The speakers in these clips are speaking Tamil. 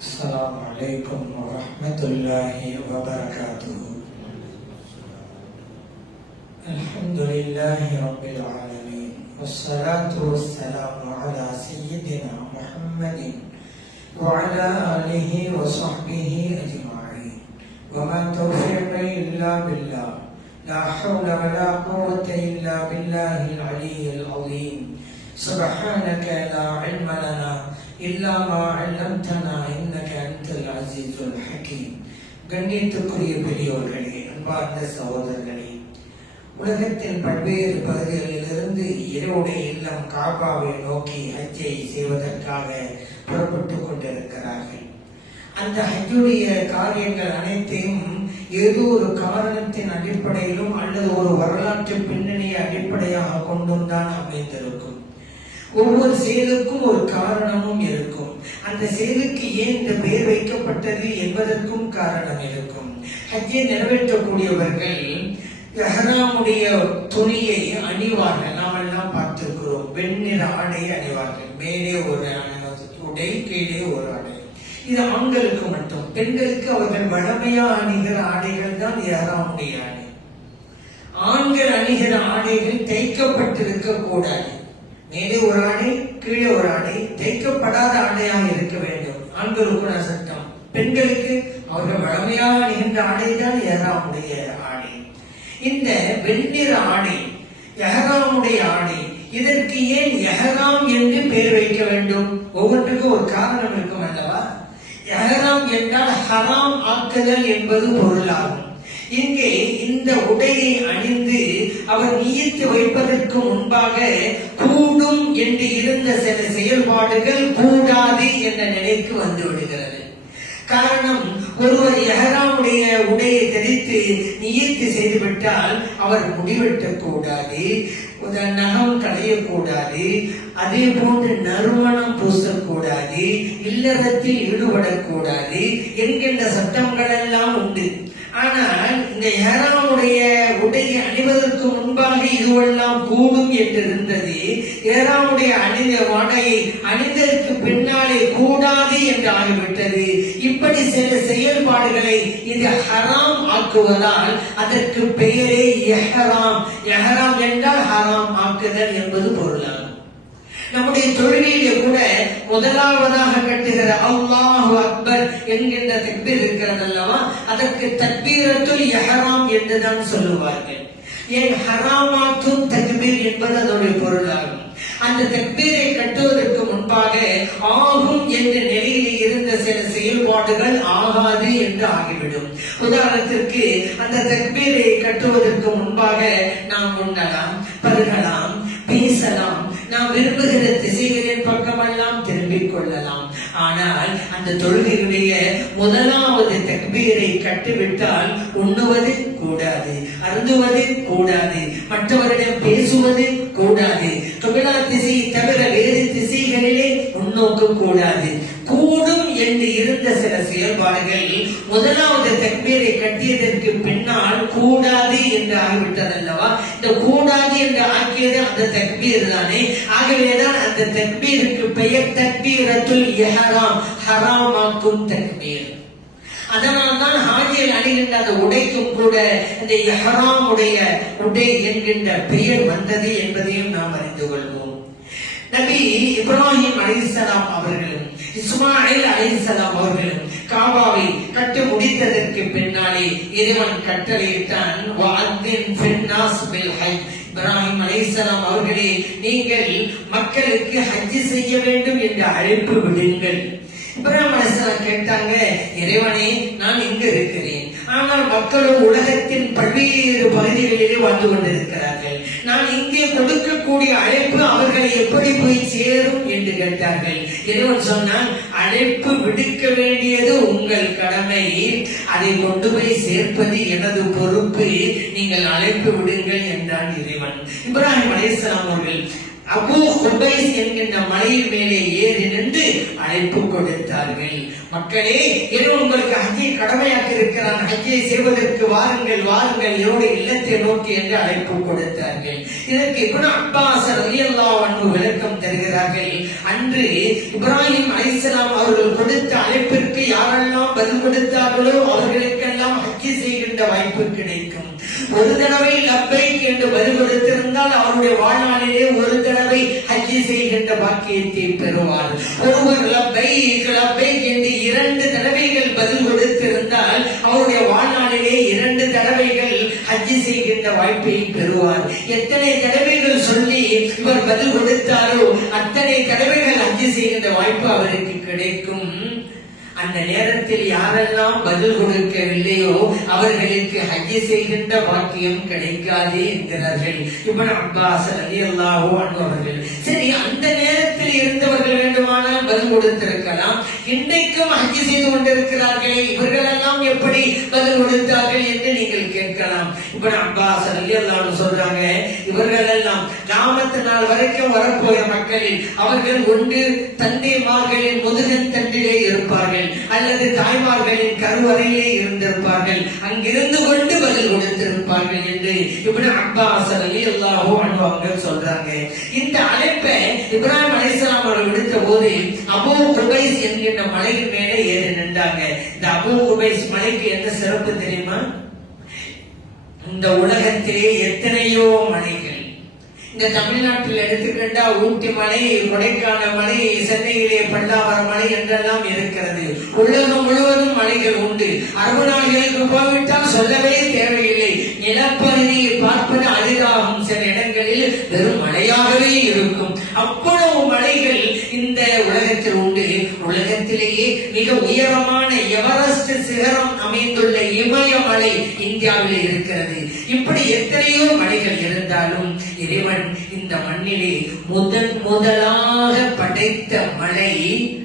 السلام عليكم ورحمة الله وبركاته. الحمد لله رب العالمين، والصلاة والسلام على سيدنا محمد وعلى آله وصحبه أجمعين، وما توفيقي إلا بالله، لا حول ولا قوة إلا بالله العلي العظيم. سبحانك لا علم لنا إلا ما علمتنا إنك أنت العزيز الحكيم. கண்ணியத்துக்குரிய பெரியோர்களே, அன்பார்ந்த சகோதரர்களே, உலகத்தின் பல்வேறு பகுதிகளிலிருந்து இறைவனுடைய இல்லம் காபாவை நோக்கி ஹஜ்ஜை செய்வதற்காக புறப்பட்டுக் கொண்டிருக்கிறார்கள். அந்த ஹஜ்ஜுடைய காரியங்கள் அனைத்தையும் ஏதோ ஒரு காரணத்தின் அடிப்படையிலும் அல்லது ஒரு வரலாற்று பின்னணியை அடிப்படையாக கொண்டும் தான் அமைந்திருக்கும். ஒவ்வொரு செயலுக்கும் ஒரு காரணமும் இருக்கும். அந்த செயலுக்கு ஏன் இந்த பெயர் வைக்கப்பட்டது என்பதற்கும் காரணம் இருக்கும். ஹஜ்ஜை நிறைவேற்றக்கூடியவர்கள் இஹ்ராமுடைய துணியை அணிவார்கள். நாம் எல்லாம் பார்த்திருக்கிறோம். வெண்ணிற ஆடையை அணிவார்கள். மேலே ஒரு உடை, கீழே ஒரு ஆடை. இது ஆண்களுக்கு மட்டும். பெண்களுக்கு அவர்கள் வழமையா அணிகிற ஆடைகள் தான் இஹ்ராமுடைய ஆடை. ஆண்கள் அணிகிற ஆடைகள் தைக்கப்பட்டிருக்க கூடாது. மேலே ஒரு ஆடை, கீழே ஒரு ஆடை, தைக்கப்படாத ஆடையாக இருக்க வேண்டும். ஆண்களுக்கு சட்டம். பெண்களுக்கு அவர்கள் வழமையாக அணிகின்ற ஆடை தான் இஹ்ராமுடைய ஆடை. இந்த வெண்ணிற ஆடை இஹ்ராமுடைய ஆடை. இதற்கு ஏன் இஹ்ராம் என்று பெயர் வைக்க வேண்டும்? ஒவ்வொன்றுக்கும் ஒரு காரணம் இருக்கும் அல்லவா? இஹ்ராம் என்றால் ஹராம் ஆக்குதல் என்பது பொருளாகும். இங்கே இந்த உடையை அணிந்து அவர் நியத்து வைப்பதற்கு முன்பாக கூடும் என்று இருந்த சில செயல்பாடுகள் கூடாது என்ற நிலைக்கு வந்து விடுகிறது. காரணம், ஒருவர் இஹ்ராமுடைய உடையை தரித்து நியத்து செய்துவிட்டால் அவர் முடிவெட்டக் கூடாது, நகம் களையக்கூடாது, அதே போன்று நறுமணம் பூசக்கூடாது, இல்லறத்தில் ஈடுபடக்கூடாது என்கின்ற சட்டங்கள் எல்லாம் உண்டு. ஆனால் இந்த இஹ்ராமுடைய உடையை அணிவதற்கு முன்பாக இதுவெல்லாம் கூடும் என்று இருந்தது. இஹ்ராமுடைய உடையை அணிந்ததற்கு பின்னாலே கூடாது என்று ஆகிவிட்டது. இப்படி சில செயல்பாடுகளை இது ஹராம் ஆக்குவதால் அதற்கு பெயரே இஹ்ராம். இஹ்ராம் என்றால் ஹராம் ஆக்குதல் என்பது பொருளாகும். நம்முடைய தொழுகையிலே கூட முதலாவதாக கட்டுகிற அல்லாஹு அக்பர் என்கின்ற தக்பீர் இருக்கிறது அல்லவா, அதற்கு தக்பீரத்துல் இஹ்ராம் என்றுதான் சொல்லுவார்கள். ஏன் ஹராமாத்தும் தக்பீர் என்பது அதனுடைய பொருளாகும். அந்த தக்பீரை கட்டுவதற்கு முன்பாக ஆகும் என்ற நிலையிலே இருந்த சில செயல்பாடுகள் ஆகாது என்று ஆகிவிடும். உதாரணத்திற்கு, அந்த தக்பீரை கட்டுவதற்கு முன்பாக நாம் உண்ணலாம், பருகலாம், பேசலாம், நாம் விரும்புகிற திசைகளின் பக்கமெல்லாம் திரும்பிக் கொள்ளலாம். ஆனால் அந்த தொழுகையுடைய முதலாவது தக்பீரை கட்டுவிட்டால் உண்ணுவது கூடாது, அருந்துவது கூடாது, மற்றவரிடம் பேசுவது கூடாது, கிபிலா திசையை தவிர வேறு திசைகளிலே முன்னோக்க கூடாது. கூடும் என்று இருந்த சில செயல்பாடுகள் முதலாவது தக்பீரை கட்டியதற்கு பின்னால் கூடாது என்று ஆகிவிட்டது அல்லவா? இந்த கூடாது என்று ஆக்கியது அந்த தக்பீர் தானே. ஆகவேதான் அந்த தக்பீருக்கு பெயர் தக்பீரத்துல் இஹ்ராம், ஹராமாக்கும் தக்பீர். அதனால்தான் ஹாஜில் அணிகின்ற அந்த உடைக்கும் கூட இந்த இஹ்ராமுடைய உடை என்கின்ற பெயர் வந்தது என்பதையும் நாம் அறிந்து கொள்வோம். நபி இப்ராஹிம் அலைஹிஸ்ஸலாம் அவர்களும் இஸ்மாயில் அலைஹிஸ்ஸலாம் அவர்களும் காபாவை கட்டி முடித்ததற்கு பின்னாலே இறைவன் கட்டளையிட்டான், இப்ராஹிம் அலைஹிஸ்ஸலாம் அவர்களே, நீங்கள் மக்களுக்கு ஹஜ் செய்ய வேண்டும் என்று அழைப்பு விடுங்கள். இப்ராஹிம் அலைஹிஸ்ஸலாம் கேட்டாங்க, இறைவனே, நான் இங்கு இருக்கிறேன், ஆனால் மக்களும் உலகத்தின் பல்வேறு பகுதிகளிலே வந்து கொண்டிருக்கிறார்கள். நான் இங்கே கொடுக்கக்கூடிய அழைப்பு அவர்களை எப்படி போய் சேரும் என்று கேட்டார்கள். இறைவன் சொன்னான், அழைப்பு விடுக்க வேண்டியது உங்கள் கடமை, அதை கொண்டு போய் சேர்ப்பது எனது பொறுப்பு, நீங்கள் அழைப்பு விடுங்கள் என்றான் இறைவன். இப்ராஹிம் அலைஹிஸ்ஸலாம் அவர்கள் அபூ குபைஸ் என்கின்ற மலையின் மேலே ஏறி நின்று அழைப்பு கொடுத்தார்கள். மக்களே, இறைவன் உங்களுக்கு ஹஜ்ஜை கடமையாக்கி இருக்கிறான், ஹஜ்ஜை செய்வதற்கு வாருங்கள் வாருங்கள் என்னுடைய இல்லத்தை நோக்கி என்று அழைப்பு கொடுத்தார்கள். இதற்கு இப்னு அப்பாஸ் ரலியல்லாஹு அன்ஹு விளக்கம் தருகிறார்கள். அன்று இப்ராஹிம் அலைஹிஸ்ஸலாம் அவர்கள் கொடுத்த அழைப்பிற்கு யாரெல்லாம் பதில் கொடுத்தார்களோ அவர்களுக்கெல்லாம் ஹஜ்ஜி செய்கின்ற வாய்ப்பு கிடைக்கும். ஒரு தடவை லப்பைக் என்று பதில் கொடுத்திருந்தால் அவருடைய வாழ்நாளிலே ஒரு தடவை ஹஜ்ஜி செய்கின்ற பாக்கியத்தை பெறுவார். ஒருவர் லப்பைக் லப்பைக் என்று 2 தடவைகள் பதில் கொடுத்திருந்தால் அவருடைய வாழ்நாளிலே 2 தடவைகள் ஹஜ்ஜி செய்கின்ற வாய்ப்பை பெறுவார். எத்தனை தடவைகள் சொல்லி இவர் பதில் கொடுத்தாரோ அத்தனை தடவைகள் ஹஜ்ஜி செய்கின்ற வாய்ப்பு அவருக்கு கிடைக்கும். அந்த நேரத்தில் யாரெல்லாம் பதில் கொடுக்கவில்லையோ அவர்களுக்கு ஹஜ்ஜி செய்கின்ற பாக்கியம் கிடைக்காது என்கிறார்கள் இப்னு அப்பாஸ் ரலியல்லாஹு அன்ஹு அவர்கள். சரி, அந்த நேரத்தில் இருந்தவர்கள் வேண்டுமானால் பதில் கொடுத்திருக்கலாம். இன்றைக்கும் ஹஜ்ஜி செய்து கொண்டிருக்கிறார்களே இவர்கள் எல்லாம் எப்படி பதில் கொடுத்தார்கள் என்று நீங்கள் கேட்கலாம். இப்னு அப்பாஸ் ரலியல்லாஹு அன்ஹு சொல்றாங்க, இவர்கள் எல்லாம் கியாமத் நாள் வரைக்கும் வரப்போற மக்களில் அவர்கள் ஒன்று தந்தைமார்களின் முதுகன் தண்டிலே இருப்பார்கள் அல்லது தாய்மார்களின் கருவறையிலே இருந்திருப்பார்கள், அங்கிருந்து கொண்டு பதில் கொடுத்திருப்பார்கள் என்று இப்னு அப்பாஸ் ரலியல்லாஹு அன்ஹு அவர்கள் சொல்றாங்க. இந்த அழைப்பை இப்ராஹிம் அலைஹிஸ்ஸலாம் அவர்கள் விடுத்த போது அபூ குபைஸ் என்கின்ற மலையின் மேலே ஏறி நின்றாங்க. இந்த அபூ குபைஸ் மலைக்கு என்ன சிறப்பு தெரியுமா? இந்த உலகத்திலே எத்தனையோ மலைகள், இந்த தமிழ்நாட்டில் எடுத்துக்கிட்டா ஊட்டி மலை, கொடைக்கானல் மலை, சென்னையிலே பல்லாவரம் மலை என்றெல்லாம் இருக்கிறது. உலகம் முழுவதும் மலைகள் உண்டு. அரபு நாடுகளுக்கு போய்விட்டால் சொல்லவே தேவையில்லை. நிலப்பகுதியை பார்ப்பது அரிதாகும். சில இடங்களில் வெறும் மலையாகவே இருக்கும். அவ்வளவு மலைகள் இந்த உலகத்தில் உண்டு. உலகத்திலேயே மிக உயரமான எவரெஸ்ட் சிகரம் அமைந்துள்ள இமயமலை இந்தியாவில் இருக்கிறது. இப்படி எத்தனையோ மலைகள் இருந்தாலும் இறைவன் இந்த மண்ணிலே முதலாக படைத்த மலை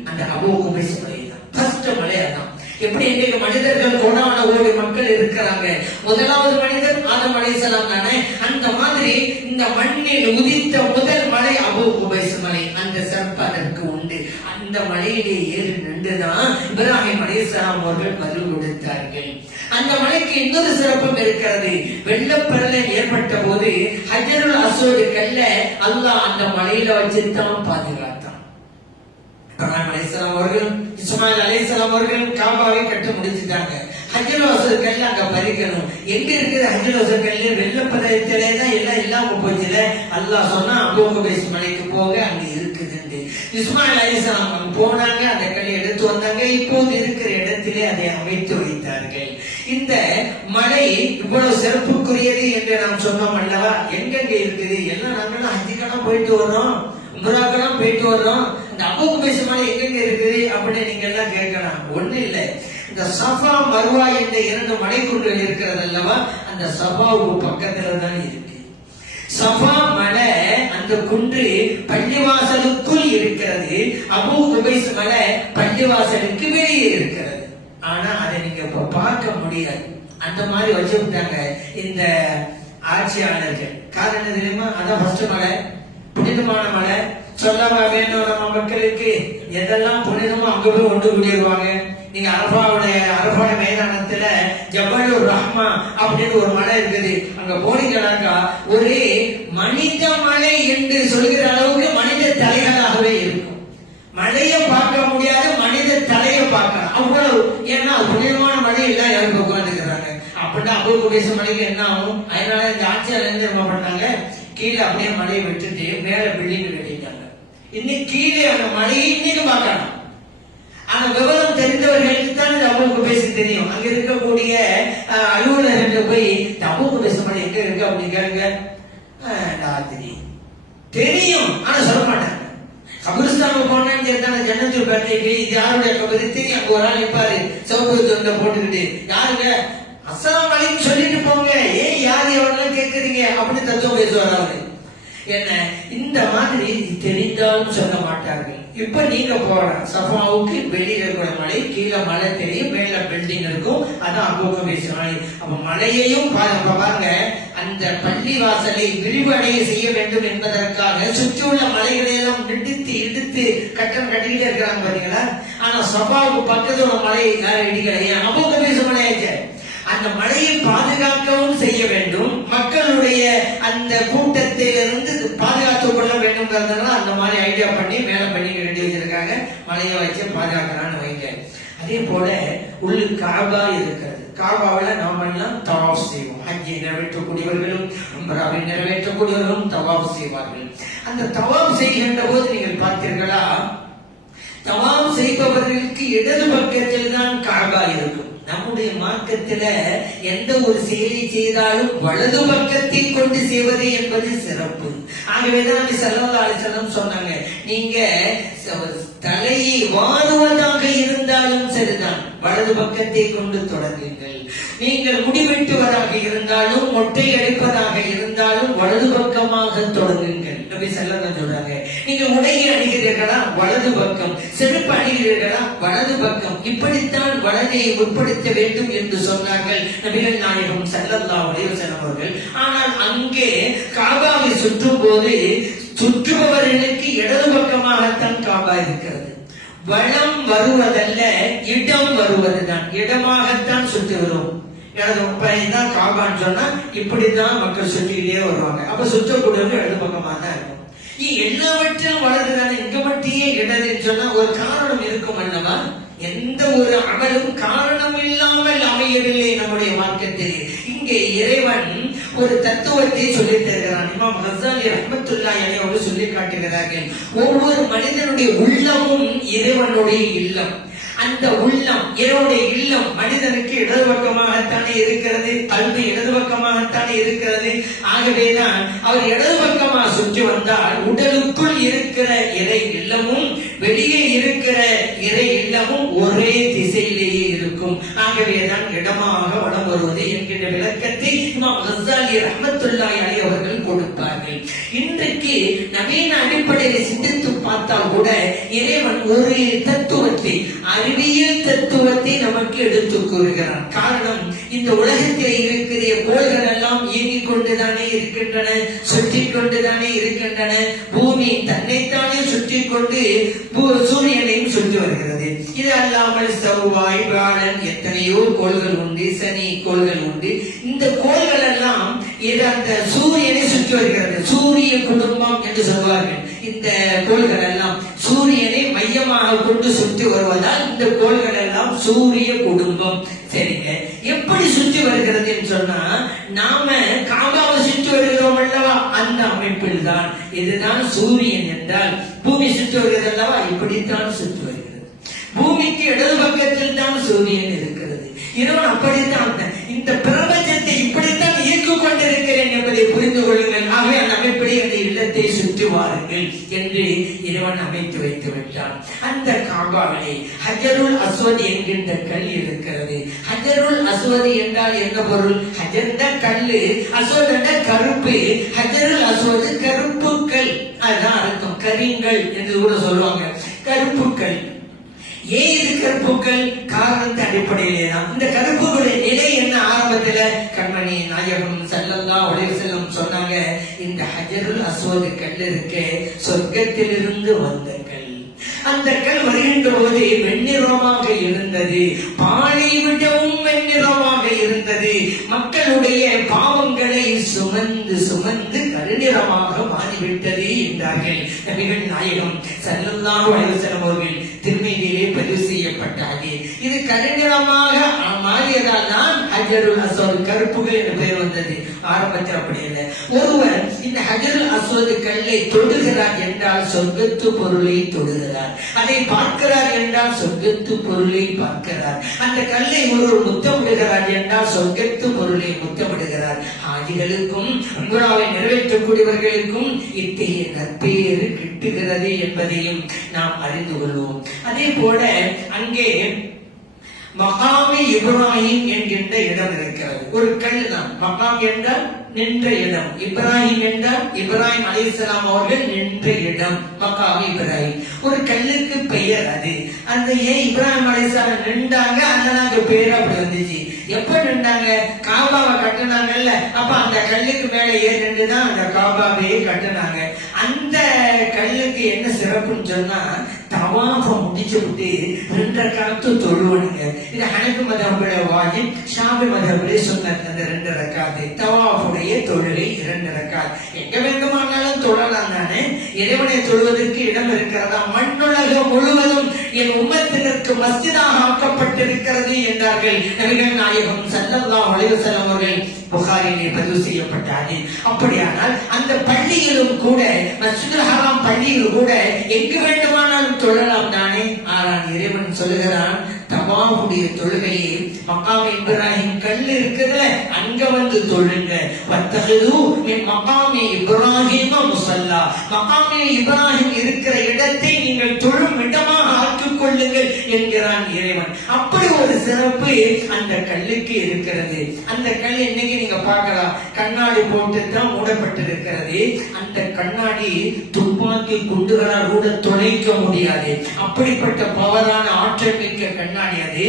அந்த அபூ குபைஸ் மலை தான். ஃபர்ஸ்ட் மலை அதான். எப்படி இன்றைக்கு மனிதர்கள் கோடான கோடி மக்கள் இருக்கிறாங்க, முதலாவது மனிதர் ஆதம் அலைஹிஸ்ஸலாம் தானே, அந்த மாதிரி இந்த மண்ணில் உதித்த முதல் மலை அபூ குபைஸ் மலை. அந்த சிறப்பு அதற்கு உண்டு. அந்த மலையிலே ஏறி நின்றுதான் இப்ராஹிம் அலைஹிஸ்ஸலாம் அவர்கள் பதில் கொடுத்தார்கள். அந்த மலைக்கு இன்னொரு சிறப்பும் இருக்கிறது. வெள்ளப்பெருளம் ஏற்பட்ட போது ஹஜ்ருல் அஸ்வத் கல்ல அல்லாஹ் அந்த மலையில வச்சுதான் பாதுகாத்தான். இப்ராஹிம் அலைஹிஸ்ஸலாம் அவர்கள், இஸ்மாயில் அலைஹிஸ்ஸலாம் அவர்கள் காபாவை கட்ட முடிச்சுட்டாங்க. ஹஜ்ருல் அஸ்வத் கல்ல அங்க பறிக்கணும். எங்க இருக்குது ஹஜ்ருல் அஸ்வத் கல்லு? வெள்ளப்பெருளத்திலே தான் எல்லாம் இல்லாம போச்சுல. அல்லாஹ் சொன்னா அபூ குபைஸ் மலைக்கு போக அங்க இருக்குது. இஸ்மாயில் அலைஹிஸ்ஸலாம் போனாங்க, அந்த கல்லை எடுத்து வந்தாங்க. இப்போது இருக்கிற இடத்திலே அதை அமைத்து வைத்தார்கள். இந்த மலை இவ்வளவு சிறப்புக்குரியது என்று நாம் சொன்னோம் அல்லவா? எங்கெங்க இருக்குது? எல்லாம் நாங்களும் ஹஜ்ஜுக்கெல்லாம் போயிட்டு வர்றோம், உம்ராக்கெல்லாம் போயிட்டு வர்றோம். இந்த அபூ குபைஸ் மலை எங்கெங்க இருக்குது அப்படின்னு நீங்க எல்லாம் கேட்கலாம். ஒண்ணு இல்ல, இந்த சஃபா மர்வா என்ற 2 மலைக்குன்றுகள் இருக்கிறது அல்லவா, அந்த சஃபாவுக்கு பக்கத்துல தான் இருக்கு. சஃபா மலை அந்த குன்று பள்ளிவாசலுக்குள் இருக்கிறது. அபூ குபைஸ் மலை பள்ளிவாசலுக்கு வெளியே இருக்கிறது. ஆனா அதை நீங்க இப்ப பார்க்க முடியாது. அந்த மாதிரி வச்சு விட்டாங்க இந்த ஆட்சியாளர்கள். காரணம் தெரியுமா? அதான் ஃபர்ஸ்ட் மலை, புனிதமான மலை. சொல்லவா வேணும் நம்ம மக்களுக்கு? எதெல்லாம் புனிதமோ அங்க போய் ஒன்று கூடிடுவாங்க. நீங்க அரபாவுடைய மைதானத்துல ஜபலுர் ரஹ்மா அப்படின்னு ஒரு மலை இருக்குது. அங்க போனீங்கன்னாக்கா ஒரே மனித மலை என்று சொல்கிற அளவுக்கு மனித தலைகளாகவே இருக்கும். மலையை பார்க்க முடியாது, மனித தலையை பார்க்கலாம் அவ்வளவு. ஏன்னா புனிதமான மலை எல்லாம் யாரும் உட்காந்துக்கிறாங்க. அப்படின்னா அபூ குபைஸ் மலைக்கு என்ன ஆகும்? அதனால இந்த ஆட்சியாளர் என்ன பண்ணாங்க, கீழே அப்படியே மலையை விட்டுட்டு மேல பில்டிங் கட்டிட்டாங்க. இன்னைக்கு கீழே அந்த மலையை இன்னைக்கு பார்க்கலாம். ஆனா விவரம் தெரிந்தவர்களுக்கு தான் அபூ குபைஸ் தெரியும். அங்க இருக்கக்கூடிய அலுவலர்கள் போய் அபூ குபைஸ் மலை எங்க இருக்கு அப்படின்னு கேளுங்க, தெரியும் ஆனா சொல்ல மாட்டாங்க. கபிரிஸ்தானுக்கு போனான்னு கேட்டாங்க, ஜன்னத்துல் பக்கீக்கு இது யாருடைய கபரு தெரியும். அங்க ஒரு ஆள் நிற்பாரு சிவப்பு தொண்டை போட்டுக்கிட்டு, யாருங்க? அஸ்ஸலாமு அலைக்கும் சொல்லிட்டு போங்க, ஏன் யாரு எவ்வளவு கேட்கறீங்க அப்படின்னு தத்துவம் பேசுவார் அவரு. என்ன இந்த மாதிரி தெரிந்தாலும் சொல்ல மாட்டார்கள். இப்ப நீங்க போறோம் சஃபாவுக்கு வெளியில இருக்கிற மலை, கீழே மலை தெரியும், மேல பில்டிங் இருக்கும். அதான் அபூ குபைஸ் மலை. அப்ப மலையையும் பாருங்க, அந்த பள்ளி வாசலை விரிவடைய செய்ய வேண்டும் என்பதற்காக சுற்றியுள்ள மலைகளை எல்லாம் இடித்து கட்டம் கட்டிக்கிட்டே இருக்கிறாங்க பாத்தீங்களா. ஆனா சஃபாவுக்கு பக்கத்துல மலை இடிக்கல. அபூ குபைஸ் மலையாச்சு. அந்த மலையை பாதுகாக்கவும் செய்ய வேண்டும், மக்களுடைய அந்த கூட்டத்திலிருந்து பாதுகாத்துக் கொள்ள வேண்டும். அந்த மாதிரி ஐடியா பண்ணி மேல பண்ணி கட்டி வச்சிருக்காங்க. மலையை வச்சு பாதுகாக்கலான்னு வைங்க. அதே போல உள்ளு காபா இருக்கிறது. காபாவில் நாம எல்லாம் தவாப் செய்வோம். ஹஜ்ஜை நிறைவேற்றக்கூடியவர்களும் உம்ராவை நிறைவேற்றக்கூடியவர்களும் தவாப் செய்வார்கள். அந்த தவாப் செய்கின்ற போது நீங்கள் பார்த்தீர்களா, தவாப் செய்பவர்களுக்கு இடது பக்கத்தில் தான் காபா இருக்கும். நம்முடைய மார்க்கத்துல எந்த ஒரு செயலை செய்தாலும் வலது பக்கத்தை கொண்டு செய்வது என்பது சிறப்பு. ஆகவேதான் ஸல்லல்லாஹு அலைஹி வஸல்லம் சொன்னாங்க, நீங்க தலையை வாருவதாக இருந்தாலும் சரிதான், வலது பக்கத்தை கொண்டு தொடங்குங்கள். நீங்கள் முடிவெட்டுவதாக இருந்தாலும் மொட்டை அடிப்பதாக இருந்தாலும் வலது பக்கமாக தொடங்குங்கள். நபி ஸல்லல்லாஹு சொல்றாங்க, நீங்க உடையை அணிகிறீர்களா வலது பக்கம், செருப்பு அணிகிறீர்களா வலது பக்கம், இப்படித்தான் வலதை உட்படுத்த வேண்டும் என்று சொன்னார்கள் நபிகள் நாயகம் ஸல்லல்லாஹு அலைஹி வஸல்லம் அவர்கள். ஆனால் அங்கே காபாவை சுற்றும் போது சுற்றுபவர்களுக்கு இடது பக்கமாகத்தான் காபா இருக்கிறது. வலம் வருவதல்ல, இடம் வருவதுதான். இடமாகத்தான் சுற்றுகிறோம். தான் காபான்னு சொன்னா இப்படித்தான் மக்கள் சுற்றிக்கிட்டே வருவாங்க. அப்ப சுற்றக்கூடியவங்க இடது பக்கமா தான் இருக்கும். எல்லாவற்றிலும் வலதுதானே, இங்க மட்டும் இடதுன்னு சொன்னா ஒரு காரணம் இருக்கும் அல்லவா? எந்த ஒரு அமலும் காரணம் இல்லாமல் அமையவில்லை நம்முடைய மார்க்கத்தில். இங்கே இறைவன் ஒரு தத்துவத்தை சொல்லி தருகிறான். இமாம் கஸாலி ரஹ்மத்துல்லாஹி அலைஹி அவர்கள் சொல்லி காட்டுகிறார்கள், ஒவ்வொரு மனிதனுடைய உள்ளமும் இறைவனுடைய இல்லம். அந்த உள்ளம், இறைவனுடைய இல்லம் மனிதனுக்கு இடது பக்கமாகத்தானே இருக்கிறது, கல்வி இடது பக்கமாகத்தானே இருக்கிறது. ஆகவேதான் அவர் இடது பக்கமாக சுற்றி வந்தால் உடலுக்குள் இருக்கிற இறை இல்லமும் வெளியே இருக்கிற இறை இல்லமும் ஒரே திசையிலேயே இருக்கும். ஆகவேதான் இடமாக வலம் வருவது என்கின்ற விளக்கத்தை இமாம் கஸாலி ரஹ்மத்துல்லாஹி அலைஹி அவர்கள் கொடுப்பார்கள். இன்றைக்கு நவீன அடிப்படையில் சிந்தித்து பார்த்தால் கூட இறைவன் ஒரு தத்துவத்தை, அறிவியல் தத்துவத்தை நமக்கு எடுத்து கூறுகிறான். காரணம், இந்த உலகத்தில் இருக்கிற கோள்கள் எல்லாம் இயங்கிக் கொண்டுதானே இருக்கின்றன, சுற்றி கொண்டுதானே இருக்கின்றன. பூமி தன்னைத்தானே சுற்றி கொண்டு சூரியனையும் சுற்றி வருகிறது. இது அல்லாமல் செவ்வாய், வியாழன், எத்தனையோ கோள்கள் உண்டு, சனி கோள்கள் உண்டு. இந்த கோள்கள் எல்லாம் அந்த சூரியனை சுற்றி வருகிறது. சூரிய குடும்பம் என்று சொல்வார்கள். இந்த கோள்கள் எல்லாம் சூரியனை மையமாக கொண்டு சுற்றி வருவதால் இந்த கோள்கள் எல்லாம் சூரிய குடும்பம். சரிங்க, எப்படி சுற்றி வருகிறது என்று சொன்னா, நாம காபாவை சுற்றி வருகிறோம் அல்லவா, அந்த அமைப்பில் தான். இதுதான் சூரியன் என்றால் பூமி சுற்றி வருகிறது அல்லவா, இப்படித்தான் சுற்றி வருகிறது. பூமிக்கு இடது பக்கத்தில் தான் சூரியன் இருக்கிறது. இறைவன் அப்படித்தான் இந்த பிரபஞ்சத்தை இப்படித்தான் இயக்கிக் கொண்டிருக்கிறேன் என்பதை புரிந்து கொள்ளுங்கள். ஆகவே அந்த அமைப்படி அந்த இல்லத்தை சுற்றி வாருங்கள் என்று இறைவன் அமைத்து வைத்து விட்டான். அந்த காபாவிலே ஹஜருல் அஸ்வத் என்கின்ற கல் இருக்கிறது. ஹஜருல் அஸ்வத் என்றால் என்ன பொருள்? ஹஜர்ந்த கல்லு, அஸ்வத் கருப்பு. ஹஜருல் அஸ்வத் கருப்பு கல், அதுதான் அர்த்தம். கரிங்கல் என்று கூட சொல்லுவாங்க, கருப்புக்கள். ஏன் இது கருப்புக்கள்? காரணத்தை அடிப்படையிலே தான். இந்த கருப்புகளுடைய நிலை என்ன? ஆரம்பத்துல கண்மணி நாயகம் ஸல்லல்லாஹு அலைஹி வஸல்லம் சொன்னாங்க, இந்த ஹஜருல் அஸ்வத் கல் இருக்கே சொர்க்கத்திலிருந்து வந்த கல். அந்த கல் வருகின்ற போது வெண்ணிறமாக இருந்தது, பாலை விடவும் வெண்ணிறமாக இருந்தது. மக்களுடைய பாவங்களை சுமந்து சுமந்து கருநிறமாக மாறிவிட்டது என்றார்கள் நபிகள் நாயகம் ஸல்லல்லாஹு அலைஹி வஸல்லம் அவர்கள் திருமீதியிலே பதிவு செய்யப்பட்டாங்க. இது கருநிறமாக மாறியதால் தான் ஹஜருல் அஸ்வத் கருப்புகள் என்ற பெயர் வந்தது. ஆரம்பத்தில் அப்படி இல்லை. ஒருவர் இந்த ஹஜருல் அஸ்வத் கல்லை தொடுகிறார் என்றால் சொர்க்கத்து பொருளை தொடுகிறார். அதை பார்க்கிறார் என்றால் சொர்க்கத்து பொருளை பார்க்கிறார். அந்த கல்லை ஒருவர் முத்தமிடுகிறார் என்றால் சொர்க்கத்து பொருளை முத்தமிடுகிறார். ஆதிகளுக்கும் உம்ராவை நிறைவேற்றக்கூடியவர்களுக்கும் இத்தகைய நற்பெயர் கிட்டுகிறது என்பதையும் நாம் அறிந்து கொள்வோம். அதே போல அங்கே மகாமி இப்ராஹிம் என்கின்ற இடம் இருக்கிறது. ஒரு கல் தான். மகாம் என்றால் நின்ற இடம், இப்ராஹிம் என்றால் இப்ராஹிம் அலைஹிஸ்ஸலாம் அவர்கள் நின்ற இடம். மகாமி இப்ராஹிம் ஒரு கல்லுக்கு பெயர் அது. அந்த ஏன் இப்ராஹிம் அலைஹிஸ்ஸலாம் நின்றாங்க, அதனால பேர் அப்படி வந்துச்சு. எப்ப நின்றாங்க? காபாவை கட்டினாங்கல்ல, அப்ப அந்த கல்லுக்கு மேல ஏன் நின்றுதான் அந்த காபாவையே கட்டினாங்க. அந்த கல்லுக்கு என்ன சிறப்புன்னு சொன்னா, தவாஃப முடிச்சு விட்டு 2 ரக்காத்து தொழுவனுங்க. இது ஹனஃபி மதஹபுடைய வாஜிப், ஷாஃபி மதஹபுடைய சுன்னத். அந்த 2 ரக்காத்து தவாஃபுடைய தொழுகை 2 ரக்காத். எங்க வேண்டுமானாலும் தொழலாம் தானே. இறைவனை தொழுவதற்கு இடம் இருக்கிறதா? மண்ணுலகம் முழுவதும் என் உம்மத்தினருக்கு மஸ்ஜிதாக ஆக்கப்பட்டிருக்கிறது என்றார்கள் நபிகள் நாயகம் ஸல்லல்லாஹு அலைஹி வஸல்லம் அவர்கள். புகாரிலே பதிவு செய்யப்பட்ட ஹதீஸ். அப்படியானால் அந்த பள்ளியிலும் கூட, மஸ்ஜிதுல் ஹராம் பள்ளியில் கூட எங்கு வேண்டுமானாலும் தொழலாம் தானே. ஆனால் இறைவன் சொல்லுகிறான், தவாஃபுடைய தொழுகையை மகாம் இப்ராஹிம் கல் இருக்குதுல, அங்க வந்து தொழுங்க. வத்தஹது மின் மகாமி இப்ராஹிம் முஸல்லா, மகாமி இப்ராஹிம் இருக்கிற இடத்தை நீங்கள் தொழும் இடமாக ஆக்கிக் கொள்ளுங்கள் என்கிறான் இறைவன். அப்படி ஒரு சிறப்பு அந்த கல்லுக்கு இருக்கிறது. அந்த கல் இன்னைக்கு நீங்க பார்க்கலாம், கண்ணாடி போட்டு தான் மூடப்பட்டிருக்கிறது. அந்த கண்ணாடி துப்பாக்கி குண்டுகளால் கூட துளைக்க முடியாது. அப்படிப்பட்ட பவரான ஆற்றல் மிக்க கண்ணாடி அது.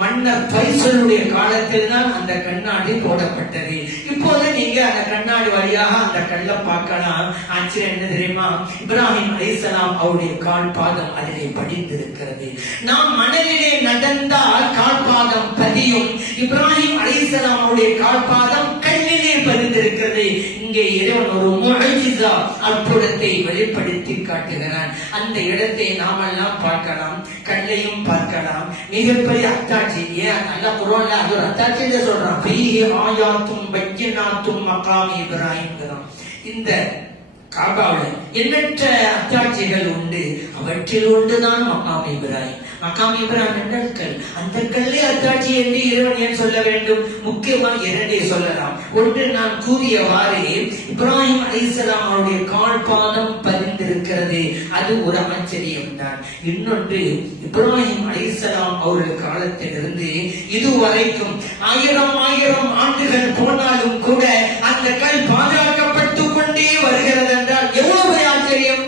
மன்னர் பைசலுடைய காலத்தில் தான் அந்த கண்ணாடி போடப்பட்டது. இப்போது நீங்க அந்த கண்ணாடி வழியாக அந்த கல்லை பார்க்கலாம். ஆச்சரியம் என்ன தெரியுமா? இப்ராஹிம் அலைஹிஸ்ஸலாம் அவருடைய கால் பாதம் அதிலே படிந்திருக்கிறது. நாம் மணலிலே நடந்தால் கால் பாதம் பதியும். இப்ராஹிம் அலைஹிஸ்ஸலாம் அவருடைய கால் பாதம் கல்லிலே பதிந்திருக்கிறது. இங்கே இறைவன் ஒரு முஅஜிஸா, அற்புதத்தை வெளிப்படுத்தி காட்டுகிறான். அந்த இடத்தை நாமெல்லாம் பார்க்கலாம், கல்லையும் பார்க்கலாம். மிகப்பெரிய அத்தாட்சி. ஏன் அல்லாஹ் குர்ஆன்ல அது ஒரு அத்தாட்சியை சொல்றான். ஃபீஹி ஆயாத்தும் பய்யினாத்தும் மகாமி இப்ராஹிம். இந்த காபாவில் எண்ணற்ற அத்தாட்சிகள் உண்டு. அவற்றில் ஒன்றுதான் மகாம் இப்ராஹிம். மகாம் இப்ராஹிம் என்ற கல். அந்த கல்லே அத்தாட்சி என்று இறைவன் ஏன் சொல்ல வேண்டும்? முக்கியமாக இரண்டே சொல்லலாம். ஒன்று, நான் கூறியவாறு இப்ராஹிம் அலைஹிஸ்ஸலாம் அவருடைய கால் பாதம் பதிந்திருக்கிறது. அது ஒரு ஆச்சரியம் தான். இன்னொன்று, இப்ராஹிம் அலைஹிஸ்ஸலாம் அவர்கள் காலத்திலிருந்து இதுவரைக்கும் 1000 ஆண்டுகள் போனாலும் கூட அந்த கல் பாதுகாக்கப்பட்டு கொண்டே வருகிறது என்றால் எவ்வளவு ஆச்சரியம்!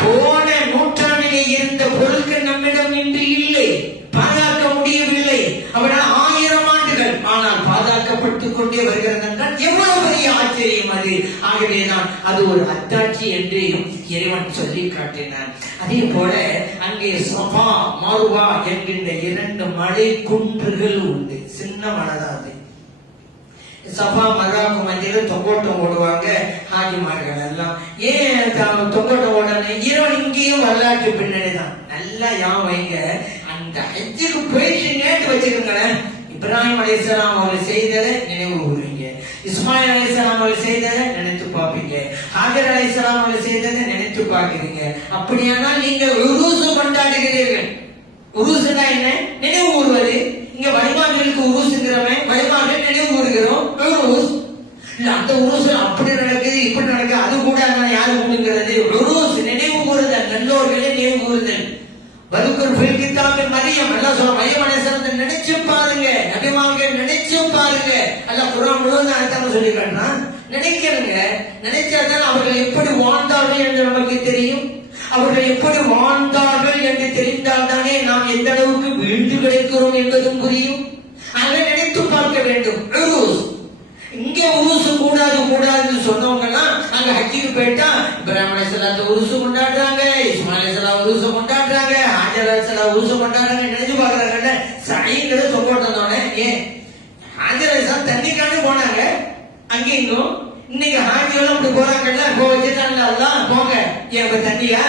போன நூற்றாண்டிலே இருந்த பொருட்கள் நம்மிடம் இன்று இல்லை, பாதுகாக்க முடியவில்லை. அவனால் 1000 ஆண்டுகள் ஆனால் பாதுகாக்கப்பட்டுக் கொண்டே வருகிறது என்றால் எவ்வளவு பெரிய ஆச்சரியம் அது. ஆகவேதான் அது ஒரு அத்தாட்சி என்று இறைவன் சொல்லி காட்டினார். அதே போல அங்கே சஃபா மர்வா என்கின்ற 2 மலை குன்றுகள் உண்டு. சின்ன மலைதான். சஃபா மர்வாக்கு மத்தியில தொங்கோட்டம் ஓடுவாங்க ஹாஜிமார்கள் எல்லாம். ஏன் தொங்கோட்டம் ஓடணும்? இறைவன் இங்கேயும் வரலாற்று பின்னணி தான். நல்லா யான் வைங்க. அந்த ஹஜ்ஜுக்கு போயிட்டு வச்சுக்கோங்களேன். இப்ராஹிம் அலைஹிஸ்ஸலாம் அவர்கள் செய்ததை நினைவு கூறுவீங்க, இஸ்மாயில் அலைஹிஸ்ஸலாம் அவர்கள் செய்ததை நினைத்து பார்ப்பீங்க, ஹாஜர் அலைஹிஸ்ஸலாம் அவர்கள் செய்ததை நினைத்து பார்க்கிறீங்க. அப்படியானால் நீங்கள் உருசு கொண்டாடுகிறீர்கள். உருசுனா என்ன? நினைவு கூறுவது. இங்க வழிபாடுகளுக்கு உருசுங்கிறவன் வழிபாடுகள் நினைவு கூறுகிறோம். அந்த உருசு அப்படி நடக்குது இப்படி நடக்குது, அது கூட யாரு கூடுங்கிறது? உருசு நினைவு கூறுதல், நல்லோர்களே நினைவு கூறுதல். வதுக்கர் ஃபில் கிதாபில் மரியம், அல்லாஹ் சொல்ற மரியம் அலைஹிஸ்ஸலாம் நினைச்சு பாருங்க, நபிமார்கள் நினைச்சு பாருங்க. அல்லாஹ் குர்ஆன் முழுவதும் அர்த்தம் சொல்லி காட்டுறான். நினைக்கிறங்க, நினைச்சாதான் அவர்கள் எப்படி வாழ்ந்தார்கள் என்று நமக்கு தெரியும். அவர்கள் எப்படி வாழ்ந்தார்கள் என்று தெரிந்தால் தானே நாம் எந்த அளவுக்கு வீழ்ந்து கிடைக்கிறோம் என்பதும் புரியும். அதை நினைத்து பார்க்க வேண்டும். இங்கே உருசு கூடாதுன்னு சொன்னவங்க எல்லாம் அங்க ஹஜ்ஜுக்கு போயிட்டா இப்ராஹிம் அலைஹிஸ்ஸலாத்தை உருசு கொண்டாடுறாங்க, இஸ்மாயில் அலைஹிஸ்ஸலாம் உருசு கொண்டாடுறாங்க, ஹாஜர் அலைஹிஸ்ஸலாம் உருசு கொண்டாடுறாங்க. நினைச்சு பாக்குறாங்கல்ல. சைங்கிறது சொக்கோட்டந்தோடனே ஏன் ஹாஜர் அலைஹிஸ்ஸலாம் தண்ணிக்காண்டு போனாங்க அங்கேயும். இன்னைக்கு ஹாஜி எல்லாம் இப்படி போறாங்கல்ல, வச்சுட்டாங்க எல்லாம் போங்க. ஏன் தண்ணியா?